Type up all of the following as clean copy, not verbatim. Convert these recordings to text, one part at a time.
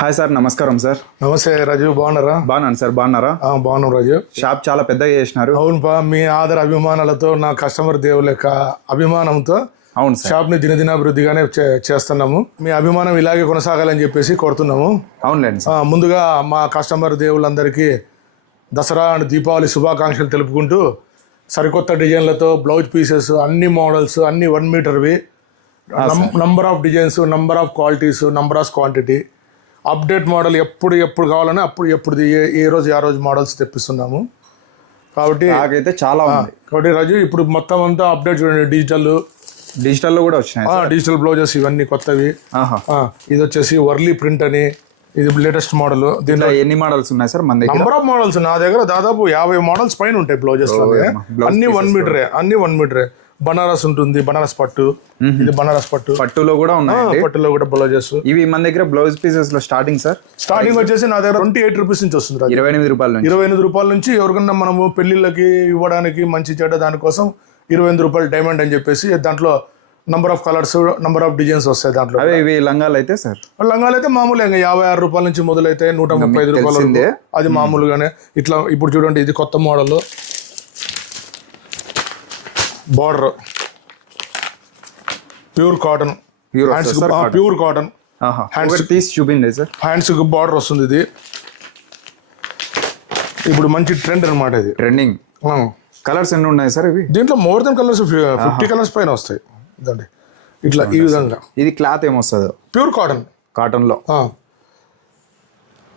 Hi sir, నమస్కారం sir. నమస్తే రాజు, బాగున్నారా? బాగున్నాను సార్, బాగున్నారా? బాగున్నాం రాజు. షాప్ చాలా పెద్దగా చేసినారు. అవును బా, మీ ఆదర అభిమానాలతో నా కస్టమర్ దేవుల యొక్క అభిమానంతో అవును సార్, షాప్ ని దినదినాభివృద్ధిగానే చేస్తున్నాము. మీ అభిమానం ఇలాగే కొనసాగాలని చెప్పేసి కోరుతున్నాము. అవునులేండి సార్. ముందుగా మా కస్టమర్ దేవులందరికీ దసరా అండ్ దీపావళి శుభాకాంక్షలు తెలుపుకుంటూ సరికొత్త డిజైన్లతో బ్లౌజ్ పీసెస్, అన్ని మోడల్స్, అన్ని 1 మీటర్వి, number of designs, number of qualities, number of quantity, update model ఎప్పుడు కావాలని ఎప్పుడు ఏ రోజు మోడల్స్ తెప్పిస్తున్నాము. కాబట్టి నాకైతే చాలా ఉంది. కాబట్టి రాజు, ఇప్పుడు మొత్తం అంతా అప్డేట్ చూడండి. డిజిటల్లో కూడా వచ్చినాయి. డిజిటల్ బ్లౌజెస్ ఇవన్నీ కొత్తవి. ఇది వచ్చేసి వర్లీ ప్రింట్ అని, ఇది లేటెస్ట్ మోడల్. దీంట్లో ఎన్ని మోడల్స్ ఉన్నాయి సార్ మన దగ్గర? నంబర్ ఆఫ్ మోడల్స్ నా దగ్గర దాదాపు 50 మోడల్స్ పైన ఉంటాయి బ్లౌజెస్. అన్ని 1 మీటరే. బనారస్ ఉంటుంది, బనారస్ పట్టు. ఇది బనారస్ పట్టులో కూడా ఉన్నాయి. పట్టులో కూడా బ్లౌజెస్. ఇవి మన దగ్గర బ్లౌజ్ పీసెస్ లో స్టార్టింగ్ సార్, స్టార్టింగ్ వచ్చేసి నా దగ్గర 28 రూపీస్ నుంచి వస్తుంది. 28 రూపాయల నుంచి ఎవరికన్నా మనము పెళ్లిళ్ళకి ఇవ్వడానికి మంచి చెడ్డ దానికోసం 28 రూపాయలు డైమండ్ అని చెప్పేసి దాంట్లో number of colours, number of designs వస్తాయి దాంట్లో. ఇవి లంగాలు అయితే సార్, లంగాలు అయితే మామూలుగా 56 రూపాయల నుంచి మొదలైతే 135 రూపాయలు. అది మామూలుగానే. ఇట్లా ఇప్పుడు చూడండి, ఇది కొత్త model. Border pure cotton, pure cotton. Hands చూపించండి సార్. హ్యాండ్స్ బార్డర్ వస్తుంది. ఇది ఇప్పుడు మంచి ట్రెండ్ అనమాట. ఇది ట్రెండింగ్. కలర్స్ ఎన్ని ఉన్నాయి సార్ ఇవి? దీంట్లో మోర్ దెన్ కలర్స్ 50 కలర్స్ పైన వస్తాయి. ఇదండి ఇట్లా ఈ విధంగా. ఇది క్లాత్ ఏమొస్తుందో? Pure cotton. కాటన్లో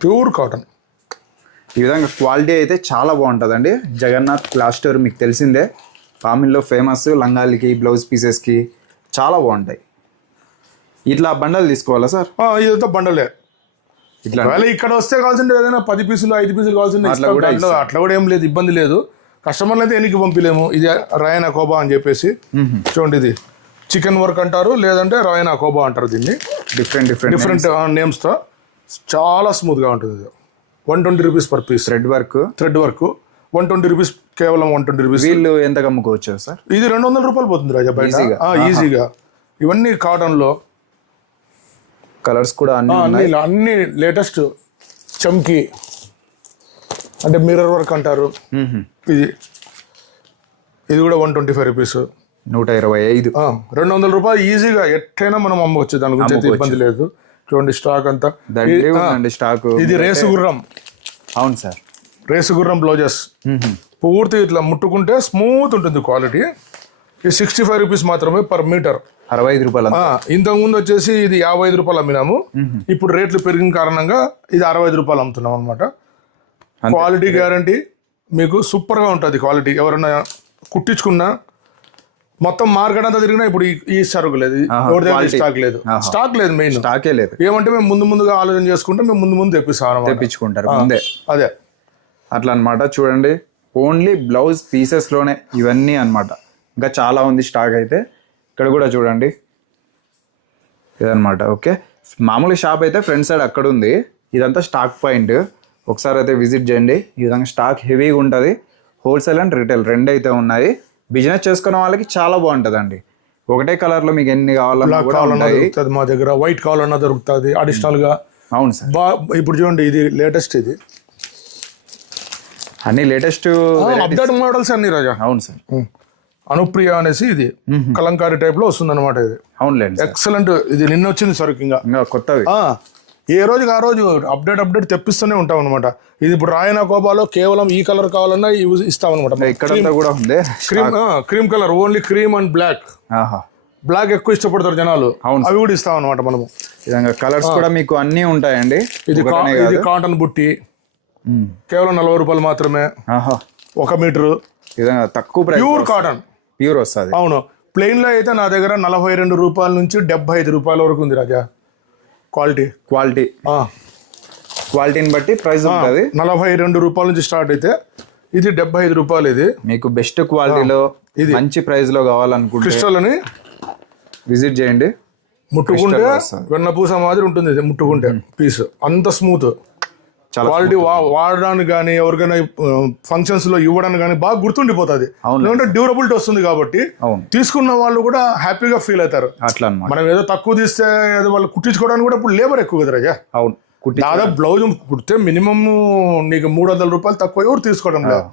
ప్యూర్ కాటన్. ఈ విధంగా క్వాలిటీ అయితే చాలా బాగుంటుందండి. జగన్నాథ్ క్లాత్ స్టోర్ మీకు తెలిసిందే, పామిల్లో ఫేమస్. లంగాలకి, బ్లౌజ్ పీసెస్కి చాలా బాగుంటాయి. ఇట్లా బండలు తీసుకోవాలా సార్? ఇదంతా బండలే. ఇట్లా ఇక్కడ వస్తే కావాల్సింది ఏదైనా 10 పీసులు 5 పీసులు కావాల్సింది అట్లా కూడా ఏం లేదు, ఇబ్బంది లేదు. కస్టమర్లు అయితే ఎన్నికి పంపిలేము. ఇది రయనా కోబా అని చెప్పేసి చూడండి. ఇది చికెన్ వర్క్ అంటారు, లేదంటే రయనా కోబా అంటారు. దీన్ని డిఫరెంట్ నేమ్స్తో చాలా స్మూత్గా ఉంటుంది. 120 rupees per piece. Thread work 120 rupees, కేవలం 120 రూపీస్. వీళ్ళు ఎంత అమ్ముకోవచ్చు సార్? ఇది 200 రూపాయలు పోతుంది రాజా బయట ఈజీగా. ఇవన్నీ కాటన్లో కలర్స్ కూడా అన్ని లేటెస్ట్. చమ్కీ అంటే మిర్రర్ వర్క్ అంటారు. ఇది కూడా 125 రూపీస్. 125. 200 రూపాయలు ఈజీగా ఎట్టైనా మనం అమ్మవచ్చు. దాని గురించి అయితే ఇబ్బంది లేదు. చూడండి స్టాక్ అంతా. స్టాక్. ఇది రేసు గుర్రం. అవును సార్, రేసు గుర్రం బ్లౌజెస్. పూర్తి ఇట్లా ముట్టుకుంటే స్మూత్ ఉంటుంది క్వాలిటీ. ఇది 65 రూపీస్ మాత్రమే పర్ మీటర్. 65 రూపాయలు. ఇంతకు ముందు వచ్చేసి ఇది 55 రూపాయలు అమ్మినాము. ఇప్పుడు రేట్లు పెరిగిన కారణంగా ఇది 65 రూపాయలు అమ్ముతున్నాం అనమాట. క్వాలిటీ గ్యారంటీ మీకు సూపర్గా ఉంటుంది. క్వాలిటీ ఎవరైనా కుట్టించుకున్నా మొత్తం మార్కెట్ అంతా తిరిగినా ఇప్పుడు ఈ సరుకు లేదు, ఎవరి దగ్గర స్టాక్ లేదు. మెయిన్ స్టాకే లేదు. ఏమంటే మేము ముందుగా ఆలోచన చేసుకుంటే మేము ముందు తెప్పించుకుంటారు ముందే. అదే అట్లా అనమాట. చూడండి, ఓన్లీ బ్లౌజ్ పీసెస్లోనే ఇవన్నీ అనమాట. ఇంకా చాలా ఉంది స్టాక్ అయితే. ఇక్కడ కూడా చూడండి ఇదనమాట. ఓకే, మామూలు షాప్ అయితే ఫ్రంట్ సైడ్ అక్కడ ఉంది. ఇదంతా స్టాక్ పాయింట్. ఒకసారి అయితే విజిట్ చేయండి. ఈ విధంగా స్టాక్ హెవీగా ఉంటుంది. హోల్సేల్ అండ్ రీటైల్ రెండు అయితే ఉన్నాయి. బిజినెస్ చేసుకునే వాళ్ళకి చాలా బాగుంటుందండి. ఒకటే కలర్లో మీకు ఎన్ని కావాలన్నా మా దగ్గర. వైట్ కావాలన్నా దొరుకుతుంది అడిషనల్గా. అవును సార్. ఇప్పుడు చూడండి, ఇది లేటెస్ట్. ఇది అన్ని లేటెస్ట్ అప్డేట్ మోడల్స్ అన్ని రాజా. అవును సార్. అనుప్రియ అనేసి ఇది కలంకారీ టైప్ లో వస్తుంది అనమాట. ఇది అవునులేండి, ఎక్సలెంట్. ఇది నిన్న వచ్చింది సరుకు, ఇంకా కొత్తవి. ఏ రోజుకి ఆ రోజు అప్డేట్ తెప్పిస్తూనే ఉంటాం అనమాట. ఇది ఇప్పుడు రాయనా కోబాలో కేవలం ఈ కలర్ కావాలన్నా ఇస్తాం అనమాట. ఇక్కడ కూడా ఉంది cream colour, only cream and black. Black ఎక్కువ ఇష్టపడతారు జనాలు. అవి కూడా ఇస్తాం అనమాట మనము. కలర్స్ కూడా మీకు అన్నీ ఉంటాయండి. ఇది కాటన్ బుట్టి, కేవలం 40 రూపాయలు మాత్రమే. 1 మీటరు. తక్కువ ప్రైస్, ప్యూర్ కాటన్, ప్యూర్ వస్తుంది. అవును. ప్లెయిన్ లో అయితే నా దగ్గర 42 రూపాయల నుంచి 75 రూపాయల వరకు ఉంది రాజా. క్వాలిటీని బట్టి ప్రైస్ ఉంటుంది. 42 రూపాయల నుంచి స్టార్ట్ అయితే ఇది 75 రూపాయలు. ఇది మీకు బెస్ట్ క్వాలిటీలో ఇది మంచి ప్రైస్ లో కావాలనుకుంటే క్రిస్టల్ అని విజిట్ చేయండి. ముట్టుకుంటే వెన్నపూస మాదిరి ఉంటుంది. ఇది ముట్టుకుంటే పీస్ అంత స్మూత్. క్వాలిటీ వాడడానికి కానీ ఎవరికైనా ఫంక్షన్స్ లో ఇవ్వడానికి కానీ బాగా గుర్తుండిపోతుంది. ఎందుకంటే డ్యూరబిలిటీ వస్తుంది కాబట్టి తీసుకున్న వాళ్ళు కూడా హ్యాపీగా ఫీల్ అవుతారు. అట్లా మనం ఏదో తక్కువ తీస్తే ఏదో వాళ్ళు కుట్టించుకోవడానికి కూడా ఇప్పుడు లేబర్ ఎక్కువ కదా రాజా. అవును, దాదాపు బ్లౌజ్ కుడితే మినిమం నీకు 300 రూపాయలు తక్కువ ఎవరు తీసుకోవడం లేదు.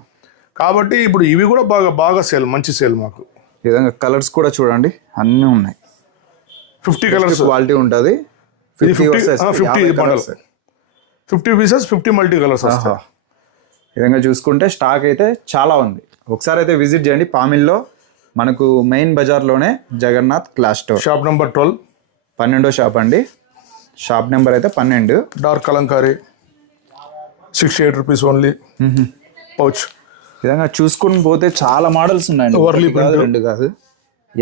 కాబట్టి ఇప్పుడు ఇవి కూడా బాగా సేల్, మంచి సేల్ మాకు. ఈ విధంగా కలర్స్ కూడా చూడండి అన్నీ ఉన్నాయి. 50 కలర్స్ క్వాలిటీ ఉంటుంది. 50 బండల్, 50 పీసెస్, 50 మల్టీ కలర్స్ వస్తాయి. ఈ విధంగా చూసుకుంటే స్టాక్ అయితే చాలా ఉంది. ఒకసారి అయితే విజిట్ చేయండి. పామిల్లో మనకు మెయిన్ బజార్లోనే Jagannath class store, shop number 12, 12వ షాప్ అండి. షాప్ నెంబర్ అయితే 12. Dark kalamkari 68 rupees only pouch. ఈ విధంగా చూసుకుని పోతే చాలా మోడల్స్ ఉన్నాయండి. వర్లీ కాదు, 2 కాదు,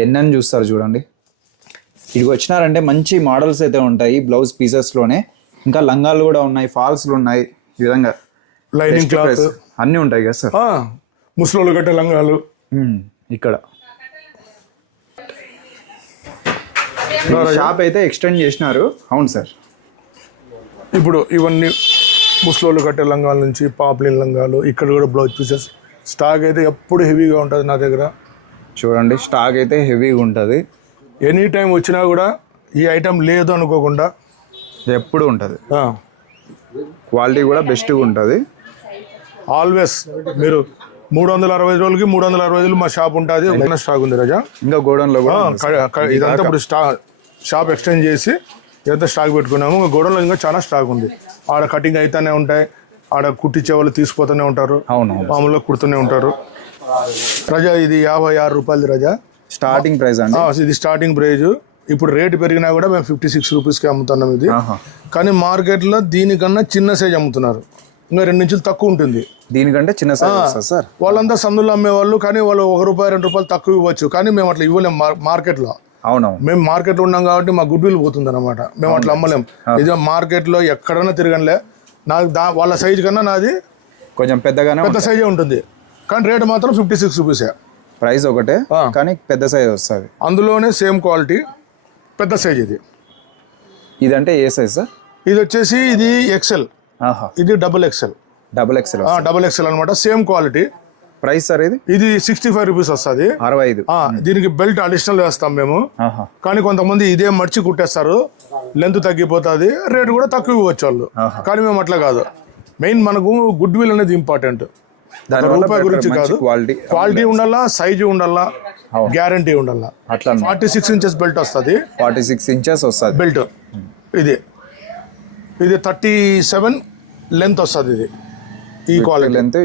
ఎన్నని చూస్తారు చూడండి. ఇదికి వచ్చినారంటే మంచి మోడల్స్ అయితే ఉంటాయి బ్లౌజ్ పీసెస్లోనే. ఇంకా లంగాలు కూడా ఉన్నాయి, ఫాల్స్లు ఉన్నాయి. ఈ విధంగా లైనింగ్ క్లాత్ అన్నీ ఉంటాయి కదా సార్. ముసలోళ్ళు కట్టే లంగాలు ఇక్కడ షాప్ అయితే ఎక్స్టెండ్ చేసినారు. అవును సార్. ఇప్పుడు ఇవన్నీ ముసలోళ్ళు కట్టే లంగాల నుంచి పాప్లిన్ లంగాలు, ఇక్కడ కూడా బ్లౌజ్ పీసెస్. స్టాక్ అయితే ఎప్పుడు హెవీగా ఉంటుంది నా దగ్గర. చూడండి స్టాక్ అయితే హెవీగా ఉంటుంది. ఎనీ టైం వచ్చినా కూడా ఈ ఐటమ్ లేదు అనుకోకుండా ఎప్పుడు ఉంటుంది. క్వాలిటీ కూడా బెస్ట్గా ఉంటుంది. ఆల్వేస్ మీరు 360 రోజులకి 360 రోజులు మా షాప్ ఉంటుంది. స్టాక్ ఉంది రాజా. ఇంకా గోడౌన్లో కూడా ఇదంతా ఇప్పుడు షాప్ ఎక్స్టెండ్ చేసి ఇదంతా స్టాక్ పెట్టుకున్నాము. గోడౌన్లో ఇంకా చాలా స్టాక్ ఉంది. ఆడ కటింగ్ అయితేనే ఉంటాయి, ఆడ కుట్టించే వాళ్ళు తీసుకుపోతూనే ఉంటారు. అవును, మామూలుగా కుడుతూనే ఉంటారు. రజా ఇది 56 రూపాయలు రజా స్టార్టింగ్ ప్రైస్ అండి. ఇది స్టార్టింగ్ ప్రైజ్. ఇప్పుడు రేటు పెరిగినా కూడా మేము 56 రూపీస్కి అమ్ముతున్నాం ఇది. కానీ మార్కెట్లో దీనికన్నా చిన్న సైజ్ అమ్ముతున్నారు. ఇంకా 2 ఇంచులు తక్కువ ఉంటుంది. దీనికంటే చిన్న సైజ్ సార్. వాళ్ళంతా సందులో అమ్మేవాళ్ళు, కానీ వాళ్ళు ₹1, ₹2 తక్కువ ఇవ్వచ్చు. కానీ మేము అట్లా ఇవ్వలేము మార్కెట్లో. అవునవును, మేము మార్కెట్లో ఉన్నాం కాబట్టి మా గుడ్ విల్ పోతుంది అనమాట. మేము అట్లా అమ్మలేం. ఇది మార్కెట్లో ఎక్కడైనా తిరగనిలే. నాకు వాళ్ళ సైజు కన్నా నాది కొంచెం పెద్ద సైజే ఉంటుంది. కానీ రేటు మాత్రం 56 రూపీసే. ప్రైస్ ఒకటే కానీ పెద్ద సైజ్ వస్తుంది. అందులోనే సేమ్ క్వాలిటీ పెద్ద సైజ్. ఇదంటే ఏ సైజ్ సార్? ఇది వచ్చేసి ఇది XL, ఇది XXL. XXL అనమాట. Same quality. ప్రైస్ సార్ ఇది 65 రూపీస్ వస్తుంది. 65. దీనికి బెల్ట్ అడిషనల్ వేస్తాం మేము. కానీ కొంతమంది ఇదే మర్చి కుట్టేస్తారు, లెంత్ తగ్గిపోతుంది, రేటు కూడా తక్కువ ఇవ్వచ్చు వాళ్ళు. కానీ మేము అట్లా కాదు. మెయిన్ మనకు గుడ్ విల్ అనేది ఇంపార్టెంట్. రూపాయి గురించి కాదు, క్వాలిటీ ఉండాలా, సైజు ఉండాలా, గ్యారంటీ ఉండాలా. అట్లా 46 ఇంచెస్ బెల్ట్ వస్తుంది. 46 ఇంచెస్ వస్తుంది బెల్ట్. ఇది 37 లెంత్ వస్తుంది. ఇది ఈ క్వాలిటీ లెంత్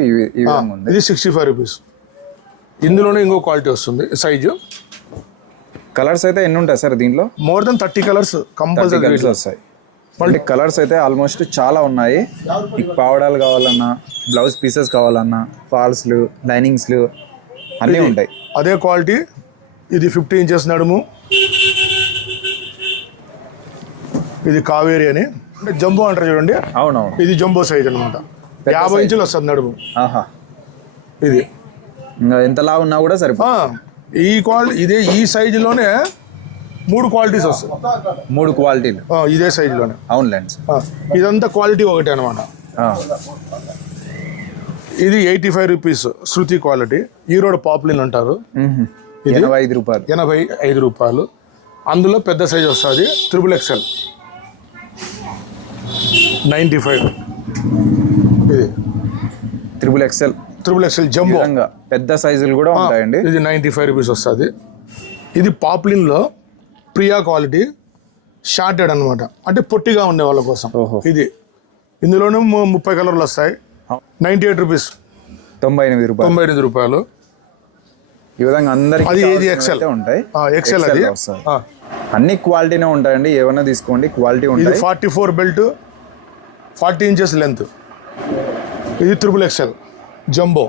ఇది 65 రూపీస్. ఇందులోనే ఇంకో క్వాలిటీ వస్తుంది సైజు. కలర్స్ అయితే ఎన్ని ఉంటాయి సార్ దీంట్లో? మోర్ దెన్ 30 కలర్స్ కంపల్సరీ వస్తాయి. మళ్ళీ కలర్స్ అయితే ఆల్మోస్ట్ చాలా ఉన్నాయి. మీకు పావడాలు కావాలన్నా, బ్లౌజ్ పీసెస్ కావాలన్నా, ఫాల్స్లు, లైనింగ్స్లు అన్నీ ఉంటాయి. అదే క్వాలిటీ. ఇది 50 ఇంచెస్ నడుము. ఇది కావేరి అని, అంటే జంబో అంటారు చూడండి. అవునవును, ఇది జంబో సైజ్ అనమాట. 50 ఇంచులు వస్తుంది నడుము. ఇది ఇంకా ఎంతలా ఉన్నా కూడా సరిపోతుంది. ఈ క్వాలిటీ ఈ సైజులోనే 3 క్వాలిటీస్ వస్తాయి. 3 క్వాలిటీలు ఇదే సైజులోనే. అవునులేండి. ఇదంతా క్వాలిటీ ఒకటే అనమాట. ఇది 85 రూపీస్ శృతి క్వాలిటీ. ఈరోడ్ పాప్లిన్ అంటారు. ఇది 85 రూపాయలు. అందులో పెద్ద సైజ్ వస్తుంది XXL 95. ఇది XXL జంబో. పెద్ద సైజులు కూడా ఉంటాయండి. ఇది 95 రూపీస్ వస్తుంది. ఇది పాప్లిన్లో ప్రియా క్వాలిటీ షార్టెడ్ అనమాట, అంటే పొట్టిగా ఉండే వాళ్ళ కోసం. ఇది ఇందులోనే 30 కలర్లు వస్తాయి. 98 రూపీస్, 98 రూపాయలు. ఈ విధంగా అందరికి అది ఏది XL ఉంటాయి. XL అది అన్ని క్వాలిటీనే ఉంటాయండి. ఏమన్నా తీసుకోండి, క్వాలిటీ ఉంటుంది. 44 బెల్ట్, 40 ఇంచెస్ లెంత్. ఇది XXL జంబో.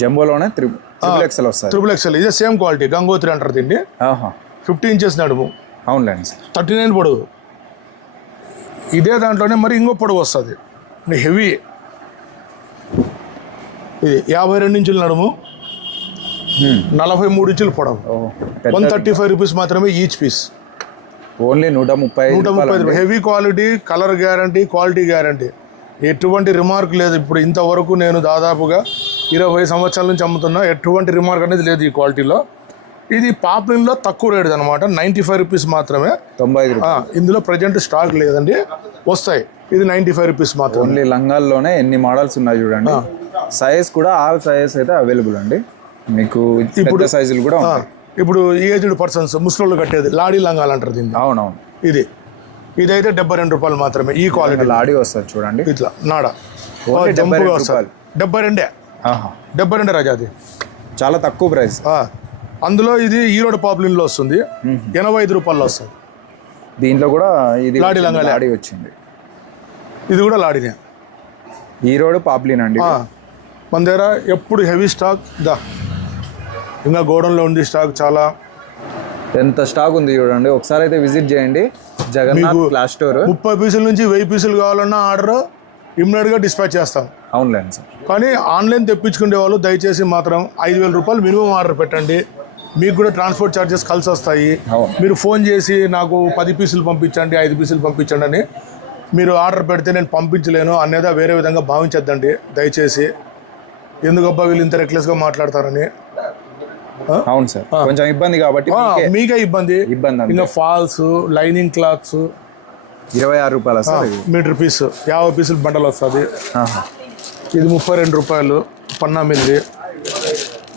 జంబోలోనే XXL వస్తుంది. XXL ఇదే సేమ్ క్వాలిటీ. గంగోత్రి అంటారు దీన్ని. 50 ఇంచెస్ నడుము. అవునులేండి. 39 పొడవు. ఇదే దాంట్లోనే మరి ఇంకో పొడవు వస్తుంది, హెవీ. ఇది 52 ఇంచుల నడుము, 43 ఇంచుల పొడవు. 135 రూపీస్ మాత్రమే each piece. Only 130. Heavy quality, colour guarantee, quality guarantee. ఎటువంటి రిమార్క్ లేదు. ఇప్పుడు ఇంతవరకు నేను దాదాపుగా 20 సంవత్సరాల నుంచి అమ్ముతున్నా, ఎటువంటి రిమార్క్ అనేది లేదు ఈ క్వాలిటీలో. ఇది పాపులర్లో తక్కువ రేట్ అనమాట, 95 రూపీస్ మాత్రమే. 95 రూపాయలు. ఇందులో ప్రజెంట్ స్టాక్ లేదండి, వస్తాయి. ఇది 95 రూపీస్ మాత్రం. ఓన్లీ లంగాల్లోనే ఎన్ని మోడల్స్ ఉన్నాయి చూడండి. సైజ్ కూడా ఆల్ సైజెస్ అయితే అవైలబుల్ అండి. మీకు ఇప్పుడు సైజులు కూడా ఉంటాయి. ఇప్పుడు ఏజ్డ్ పర్సన్స్ ముసలోళ్ళు కట్టేది లాడీ లంగాలు అంటారు దీన్ని. అవునవును. ఇదైతే 72 రూపాయలు మాత్రమే. ఈ క్వాలిటీ లాడీ వస్తుంది చూడండి, ఇట్లా నాడ ఓన్లీ 72 రూపాయలు. 72 రాజా, అది చాలా తక్కువ ప్రైస్. అందులో ఇది ఈరోడ్ పాపులిన్లో వస్తుంది, 85 రూపాయలు వస్తుంది. దీంట్లో కూడా ఇది లాడీ లంగా లాడీ వచ్చింది. ఇది కూడా లాడీనే, ఈరోడ్ పాపులిన్ అండి. మన దగ్గర ఎప్పుడు హెవీ స్టాక్ ఇంకా గోడౌన్లో ఉంది స్టాక్ చాలా. ఎంత స్టాక్ ఉంది చూడండి, ఒకసారి అయితే విజిట్ చేయండి. Jagannadh class store. 30 పీసుల నుంచి 1000 పీసులు కావాలన్నా ఆర్డర్ ఇమ్మీడియట్గా డిస్పాచ్ చేస్తాం. అవునులేండి సార్. కానీ ఆన్లైన్ తెప్పించుకునే వాళ్ళు దయచేసి మాత్రం 5000 రూపాయలు మినిమం ఆర్డర్ పెట్టండి. మీకు కూడా ట్రాన్స్పోర్ట్ ఛార్జెస్ కలిసి వస్తాయి. మీరు ఫోన్ చేసి నాకు 10 పీసులు పంపించండి, 5 పీసులు పంపించండి అని మీరు ఆర్డర్ పెడితే నేను పంపించలేను అనేది వేరే విధంగా భావించద్దండి దయచేసి. ఎందుకబ్బా వీళ్ళు ఇంత రెక్లెస్గా మాట్లాడతారని. అవును సార్, కొంచెం ఇబ్బంది కాబట్టి మీకే ఇబ్బంది. ఇంకా ఫాల్స్, లైనింగ్ క్లాత్స్ 26 రూపాయలు సార్. మీటర్ పీస్ 50 పీసులు బండలు వస్తుంది. ఇది 32 రూపాయలు. పన్నా మిల్లి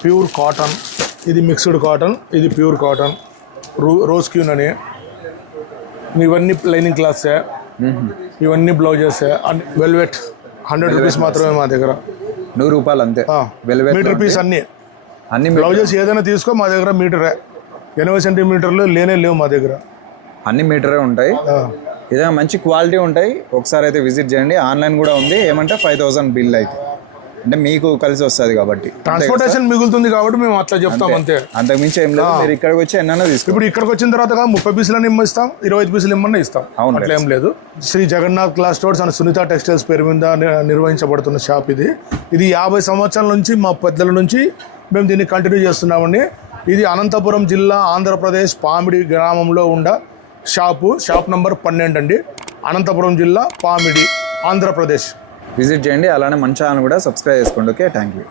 ప్యూర్ కాటన్, ఇది మిక్స్డ్ కాటన్, ఇది ప్యూర్ కాటన్. రోజ్ క్యూన్ అని. ఇవన్నీ లైనింగ్ క్లాత్సే, ఇవన్నీ బ్లౌజెస్. వెల్వెట్ 100 రూపీస్ మాత్రమే మా దగ్గర. 100 రూపాయలు అంతే. మీటర్ పీస్ అన్ని బ్లౌజెస్ ఏదైనా తీసుకో మా దగ్గర మీటరే. 80 సెంటీమీటర్లు లేవు మా దగ్గర, అన్ని మీటరే ఉంటాయి. ఏదైనా మంచి క్వాలిటీ ఉంటాయి. ఒకసారి అయితే విజిట్ చేయండి. ఆన్లైన్ కూడా ఉంది. ఏమంటే 5000 బిల్ అయితే అంటే మీకు కలిసి వస్తుంది కాబట్టి ట్రాన్స్పోర్టేషన్ మిగులుతుంది కాబట్టి మేము అట్లా చెప్తాం అంతే. అంతకుమించి ఏం లేదు. మీరు ఇక్కడికి వచ్చి ఎన్నైనా తీసుకో. ఇప్పుడు ఇక్కడికి వచ్చిన తర్వాత 30 పీసులని ఇస్తాం, 25 పీసులు ఇమ్మన్నా ఇస్తాం. అట్లా ఏం లేదు. Shri Jagannath class stores and Sunitha textiles పేరు మీద నిర్వహించబడుతున్న షాప్ ఇది. 50 సంవత్సరాల నుంచి మా పెద్దల నుంచి మేము దీన్ని కంటిన్యూ చేస్తున్నామండి. ఇది అనంతపురం జిల్లా, ఆంధ్రప్రదేశ్, పామిడి గ్రామంలో ఉన్న షాప్ నంబర్ 12 అండి. అనంతపురం జిల్లా, పామిడి, ఆంధ్రప్రదేశ్. విజిట్ చేయండి. అలానే మన ఛానల్ కూడా సబ్స్క్రైబ్ చేసుకోండి. Okay, thank you.